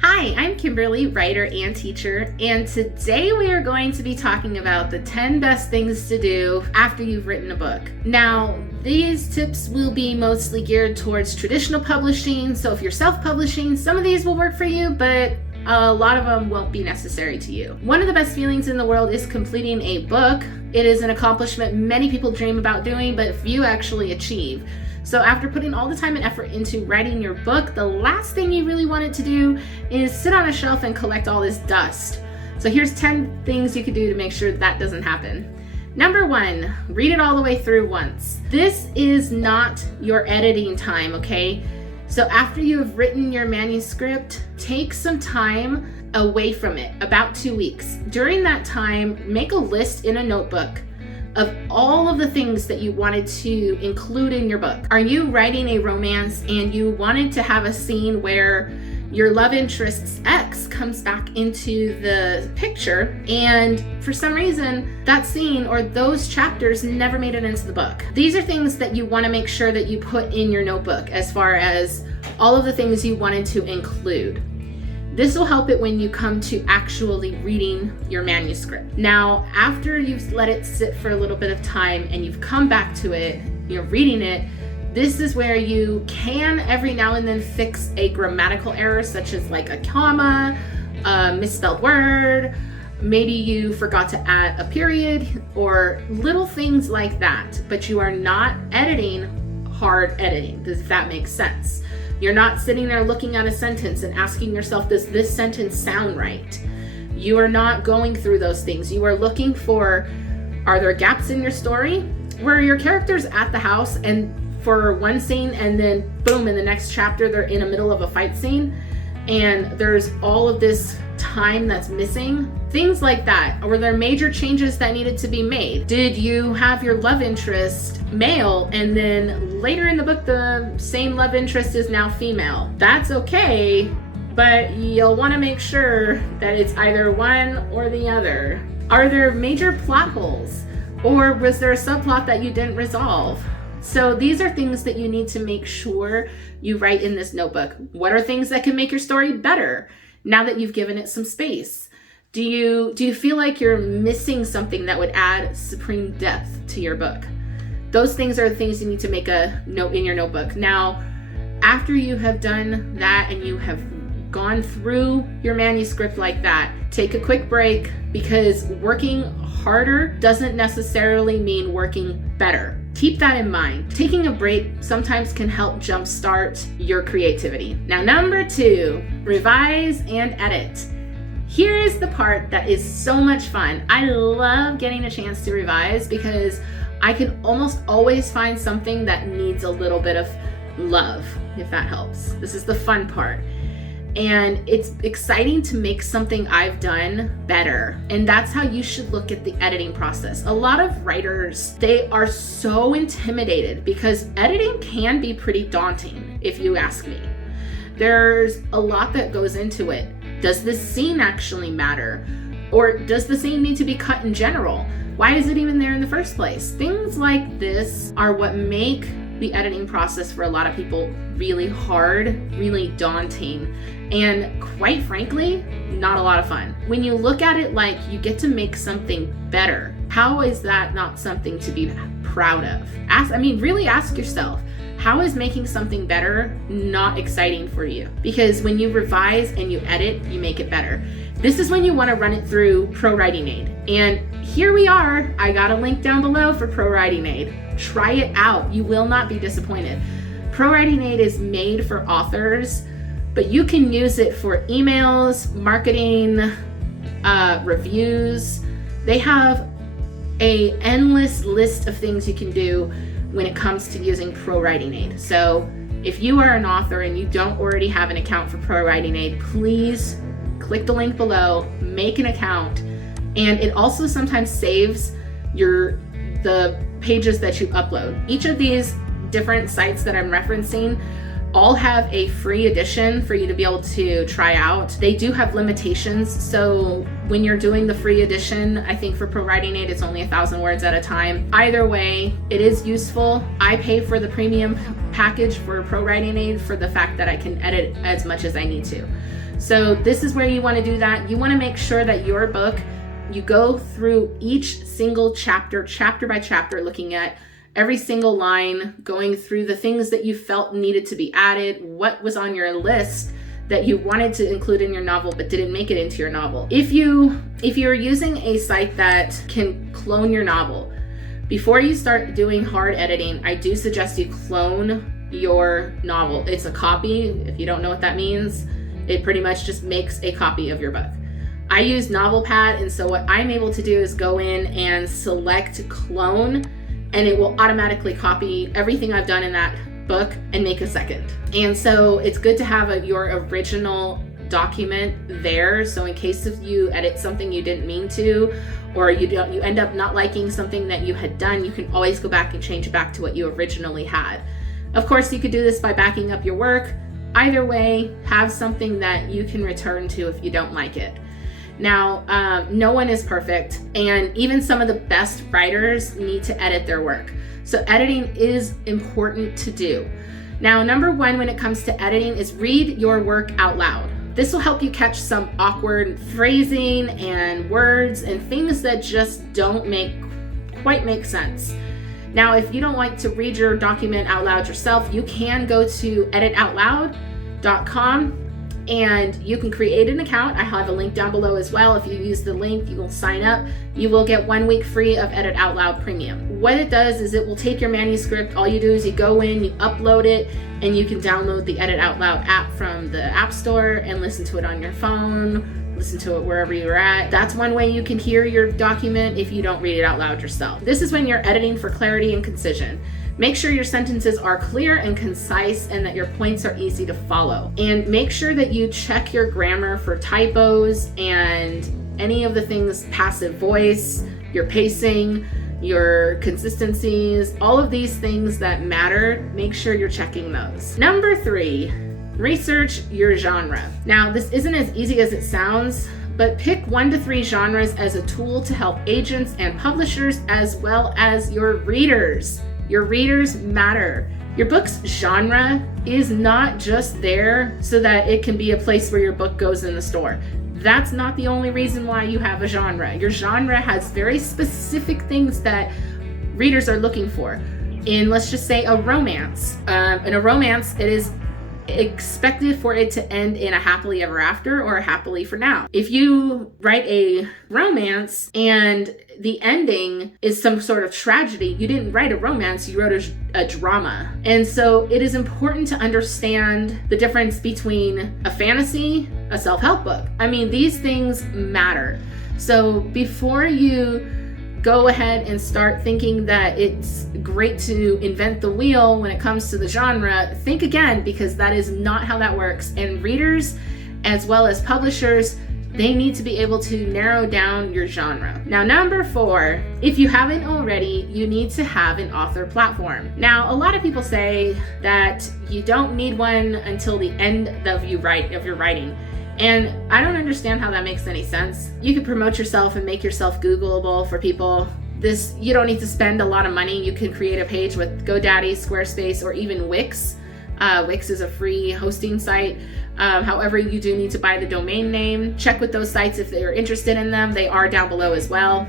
Hi, I'm Kimberly, writer and teacher, and today we are going to be talking about the 10 best things to do after you've written a book. Now, these tips will be mostly geared towards traditional publishing, so if you're self-publishing, some of these will work for you, but a lot of them won't be necessary to you. One of the best feelings in the world is completing a book. It is an accomplishment many people dream about doing, but few actually achieve. So after putting all the time and effort into writing your book, the last thing you really want it to do is sit on a shelf and collect all this dust. So here's 10 things you could do to make sure that doesn't happen. Number 1, read it all the way through once. This is not your editing time, okay? So after you have written your manuscript, take some time away from it, about 2 weeks. During that time, make a list in a notebook of all of the things that you wanted to include in your book. Are you writing a romance and you wanted to have a scene where your love interest's ex comes back into the picture, and for some reason that scene or those chapters never made it into the book? These are things that you want to make sure that you put in your notebook as far as all of the things you wanted to include. This will help it when you come to actually reading your manuscript. Now, after you've let it sit for a little bit of time and you've come back to it, you're reading it, this is where you can every now and then fix a grammatical error, such as like a comma, a misspelled word, maybe you forgot to add a period, or little things like that. But you are not editing hard editing. Does that make sense? You're not sitting there looking at a sentence and asking yourself, does this sentence sound right? You are not going through those things. You are looking for, are there gaps in your story where your character's at the house and for one scene and then boom, in the next chapter, they're in the middle of a fight scene and there's all of this time that's missing? Things like that. Or were there major changes that needed to be made? Did you have your love interest male and then later in the book the same love interest is now female? That's okay, but you'll want to make sure that it's either one or the other. Are there major plot holes? Or was there a subplot that you didn't resolve? So these are things that you need to make sure you write in this notebook. What are things that can make your story better now that you've given it some space? Do you feel like you're missing something that would add supreme depth to your book? Those things are the things you need to make a note in your notebook. Now, after you have done that and you have gone through your manuscript like that, take a quick break, because working harder doesn't necessarily mean working better. Keep that in mind. Taking a break sometimes can help jumpstart your creativity. Now, number 2, revise and edit. Here is the part that is so much fun. I love getting a chance to revise because I can almost always find something that needs a little bit of love, if that helps. This is the fun part. And it's exciting to make something I've done better. And that's how you should look at the editing process. A lot of writers, they are so intimidated because editing can be pretty daunting, if you ask me. There's a lot that goes into it. Does this scene actually matter? Or does the scene need to be cut in general? Why is it even there in the first place? Things like this are what make the editing process for a lot of people really hard, really daunting, and quite frankly, not a lot of fun. When you look at it like you get to make something better, how is that not something to be proud of? Really ask yourself, how is making something better not exciting for you? Because when you revise and you edit, you make it better. This is when you want to run it through Pro Writing Aid. And here we are. I got a link down below for Pro Writing Aid. Try it out. You will not be disappointed. Pro Writing Aid is made for authors, but you can use it for emails, marketing, reviews. They have an endless list of things you can do when it comes to using Pro Writing Aid. So if you are an author and you don't already have an account for Pro Writing Aid, please click the link below, make an account. And it also sometimes saves the pages that you upload. Each of these different sites that I'm referencing all have a free edition for you to be able to try out. They do have limitations, so when you're doing the free edition, I think for Pro Writing Aid, it's only 1,000 words at a time. Either way, it is useful. I pay for the premium package for Pro Writing Aid for the fact that I can edit as much as I need to. So this is where you want to do that. You want to make sure that your book, you go through each single chapter by chapter, looking at every single line, going through the things that you felt needed to be added, what was on your list that you wanted to include in your novel but didn't make it into your novel. If you're using a site that can clone your novel, before you start doing hard editing, I do suggest you clone your novel. It's a copy. If you don't know what that means, it pretty much just makes a copy of your book. I use NovelPad, and so what I'm able to do is go in and select clone, and it will automatically copy everything I've done in that book and make a second. And so it's good to have your original document there, so in case if you edit something you didn't mean to, or you end up not liking something that you had done, you can always go back and change it back to what you originally had. Of course, you could do this by backing up your work. Either way, have something that you can return to if you don't like it. Now, no one is perfect, and even some of the best writers need to edit their work. So editing is important to do. Now, number one when it comes to editing is read your work out loud. This will help you catch some awkward phrasing and words and things that just don't quite make sense. Now, if you don't like to read your document out loud yourself, you can go to editoutloud.com and you can create an account. I have a link down below as well. If you use the link, you will sign up. You will get 1 week free of Edit Out Loud Premium. What it does is it will take your manuscript. All you do is you go in, you upload it, and you can download the Edit Out Loud app from the App Store and listen to it on your phone, listen to it wherever you're at. That's one way you can hear your document if you don't read it out loud yourself. This is when you're editing for clarity and concision. Make sure your sentences are clear and concise and that your points are easy to follow. And make sure that you check your grammar for typos and any of the things, passive voice, your pacing, your consistencies, all of these things that matter, make sure you're checking those. Number 3, research your genre. Now, this isn't as easy as it sounds, but pick 1 to 3 genres as a tool to help agents and publishers as well as your readers. Your readers matter. Your book's genre is not just there so that it can be a place where your book goes in the store. That's not the only reason why you have a genre. Your genre has very specific things that readers are looking for. In, let's just say, a romance. In a romance, it is expected for it to end in a happily ever after or a happily for now. If you write a romance and the ending is some sort of tragedy, you didn't write a romance, you wrote a drama. And so it is important to understand the difference between a fantasy, a self-help book. I mean, these things matter. So before you go ahead and start thinking that it's great to invent the wheel when it comes to the genre, think again, because that is not how that works. And readers, as well as publishers, they need to be able to narrow down your genre. Now, number 4, if you haven't already, you need to have an author platform. Now, a lot of people say that you don't need one until the end of your writing. And I don't understand how that makes any sense. You could promote yourself and make yourself Googleable for people. You don't need to spend a lot of money. You can create a page with GoDaddy, Squarespace, or even Wix. Wix is a free hosting site. However, you do need to buy the domain name. Check with those sites if they're interested in them. They are down below as well.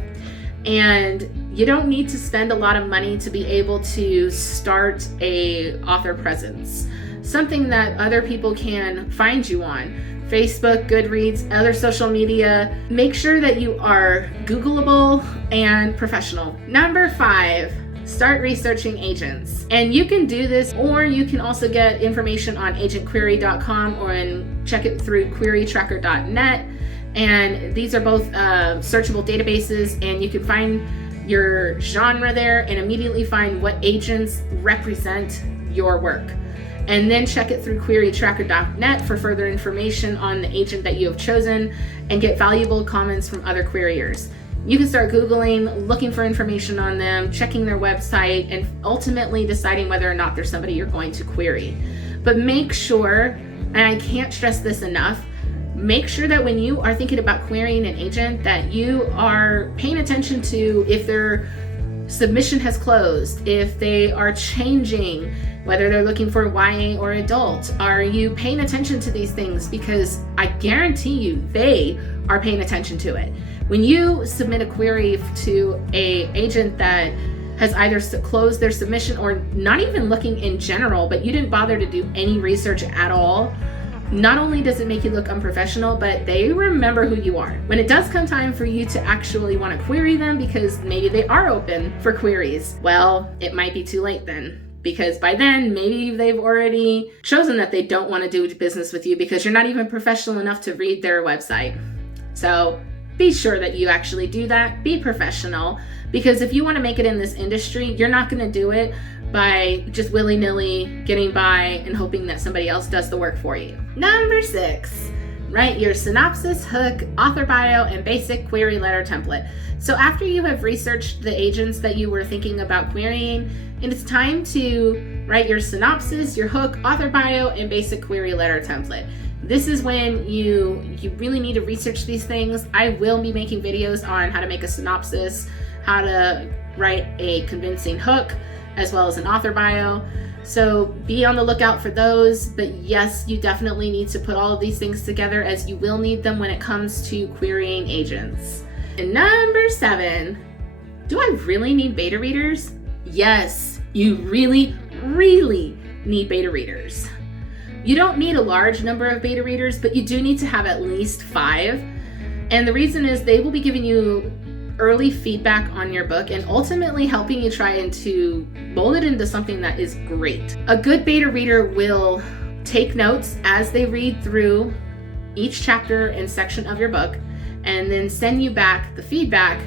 And you don't need to spend a lot of money to be able to start a author presence. Something that other people can find you on. Facebook, Goodreads, other social media. Make sure that you are Googleable and professional. Number 5, start researching agents. And you can do this, or you can also get information on agentquery.com or check it through querytracker.net. And these are both searchable databases, and you can find your genre there and immediately find what agents represent your work. And then check it through querytracker.net for further information on the agent that you have chosen and get valuable comments from other queryers. You can start Googling, looking for information on them, checking their website, and ultimately deciding whether or not there's somebody you're going to query. But make sure, and I can't stress this enough, make sure that when you are thinking about querying an agent that you are paying attention to if they're submission has closed, if they are changing, whether they're looking for YA or adult. Are you paying attention to these things? Because I guarantee you they are paying attention to it. When you submit a query to an agent that has either closed their submission or not even looking in general, but you didn't bother to do any research at all, not only does it make you look unprofessional, but they remember who you are. When it does come time for you to actually want to query them because maybe they are open for queries, well, it might be too late then. Because by then, maybe they've already chosen that they don't want to do business with you because you're not even professional enough to read their website. So be sure that you actually do that. Be professional, because if you want to make it in this industry, you're not going to do it by just willy-nilly getting by and hoping that somebody else does the work for you. Number 6, write your synopsis, hook, author bio, and basic query letter template. So after you have researched the agents that you were thinking about querying, it's time to write your synopsis, your hook, author bio, and basic query letter template. This is when you really need to research these things. I will be making videos on how to make a synopsis, how to write a convincing hook, as well as an author bio. So be on the lookout for those. But yes, you definitely need to put all of these things together, as you will need them when it comes to querying agents. And number 7, do I really need beta readers? Yes, you really, really need beta readers. You don't need a large number of beta readers, but you do need to have at least 5. And the reason is they will be giving you early feedback on your book and ultimately helping you try and to mold it into something that is great. A good beta reader will take notes as they read through each chapter and section of your book and then send you back the feedback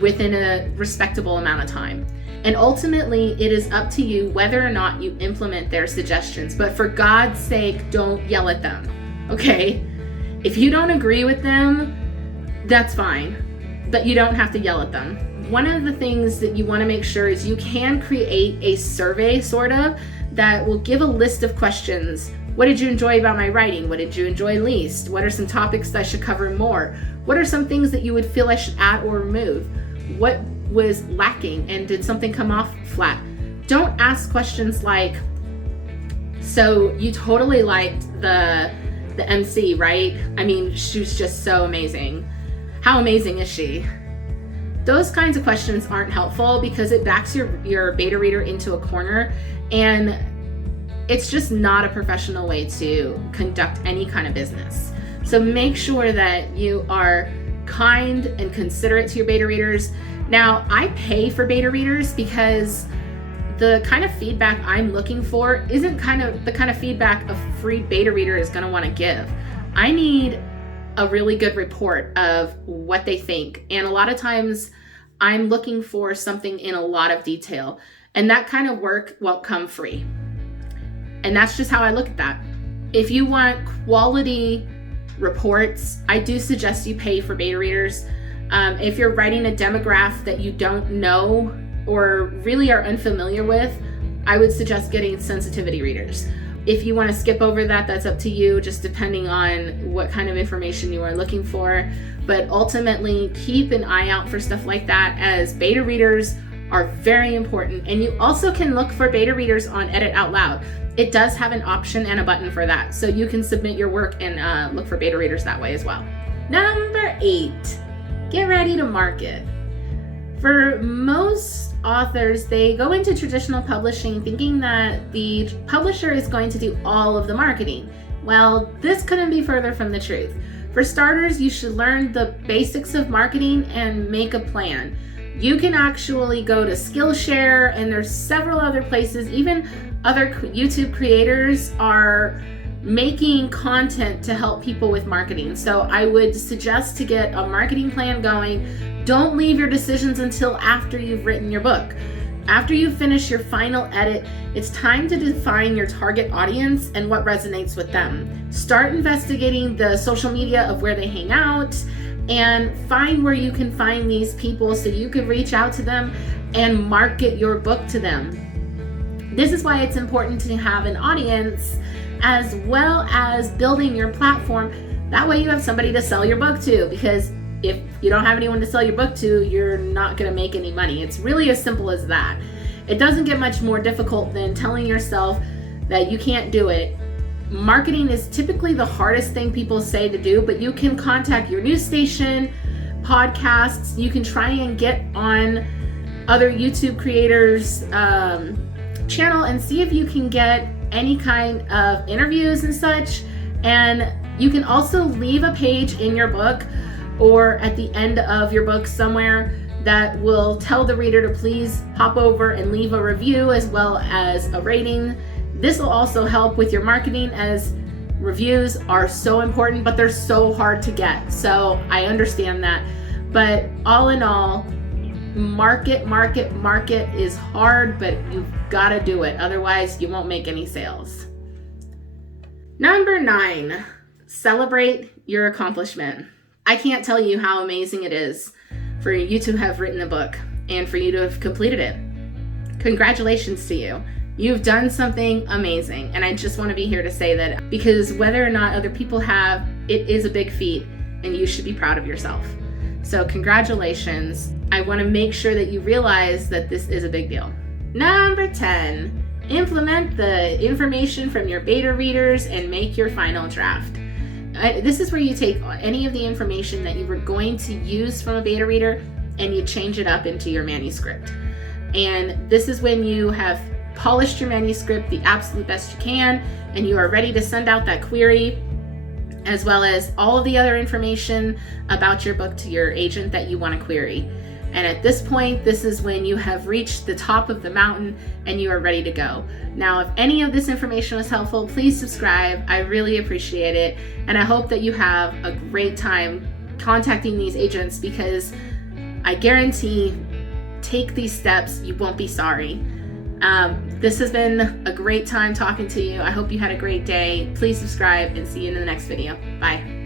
within a respectable amount of time. And ultimately, it is up to you whether or not you implement their suggestions. But for God's sake, don't yell at them, okay? If you don't agree with them, that's fine, but you don't have to yell at them. One of the things that you want to make sure is you can create a survey, sort of, that will give a list of questions. What did you enjoy about my writing? What did you enjoy least? What are some topics that I should cover more? What are some things that you would feel I should add or remove? What was lacking, and did something come off flat? Don't ask questions like, so you totally liked the MC, right? I mean, she was just so amazing. How amazing is she? Those kinds of questions aren't helpful because it backs your beta reader into a corner, and it's just not a professional way to conduct any kind of business. So make sure that you are kind and considerate to your beta readers. Now, I pay for beta readers because the kind of feedback I'm looking for isn't the kind of feedback a free beta reader is going to want to give. I need a really good report of what they think. And a lot of times I'm looking for something in a lot of detail, and that kind of work won't come free. And that's just how I look at that. If you want quality reports, I do suggest you pay for beta readers. If you're writing a demographic that you don't know or really are unfamiliar with, I would suggest getting sensitivity readers. If you want to skip over that, that's up to you, just depending on what kind of information you are looking for. But ultimately, keep an eye out for stuff like that, as beta readers are very important. And you also can look for beta readers on Edit Out Loud. It does have an option and a button for that. So you can submit your work and look for beta readers that way as well. Number 8. Get ready to market. For most authors, they go into traditional publishing thinking that the publisher is going to do all of the marketing. Well, this couldn't be further from the truth. For starters, you should learn the basics of marketing and make a plan. You can actually go to Skillshare, and there's several other places. Even other YouTube creators are making content to help people with marketing. So I would suggest to get a marketing plan going. Don't leave your decisions until after you've written your book. After you finish your final edit, it's time to define your target audience and what resonates with them. Start investigating the social media of where they hang out and find where you can find these people so you can reach out to them and market your book to them. This is why it's important to have an audience, as well as building your platform. That way you have somebody to sell your book to, because if you don't have anyone to sell your book to, you're not going to make any money. It's really as simple as that. It doesn't get much more difficult than telling yourself that you can't do it. Marketing is typically the hardest thing people say to do, but you can contact your news station, podcasts, you can try and get on other YouTube creators' channel and see if you can get any kind of interviews and such. And you can also leave a page in your book or at the end of your book somewhere that will tell the reader to please hop over and leave a review as well as a rating. This will also help with your marketing, as reviews are so important, but they're so hard to get. So I understand that. But all in all, market is hard, but you've got to do it. Otherwise, you won't make any sales. Number 9, celebrate your accomplishment. I can't tell you how amazing it is for you to have written a book and for you to have completed it. Congratulations to you. You've done something amazing. And I just want to be here to say that, because whether or not other people have, it is a big feat and you should be proud of yourself. So congratulations. I want to make sure that you realize that this is a big deal. Number 10, implement the information from your beta readers and make your final draft. This is where you take any of the information that you were going to use from a beta reader and you change it up into your manuscript. And this is when you have polished your manuscript the absolute best you can and you are ready to send out that query, as well as all of the other information about your book to your agent that you want to query. And at this point, this is when you have reached the top of the mountain and you are ready to go. Now, if any of this information was helpful, please subscribe. I really appreciate it. And I hope that you have a great time contacting these agents, because I guarantee, take these steps, you won't be sorry. This has been a great time talking to you. I hope you had a great day. Please subscribe and see you in the next video. Bye.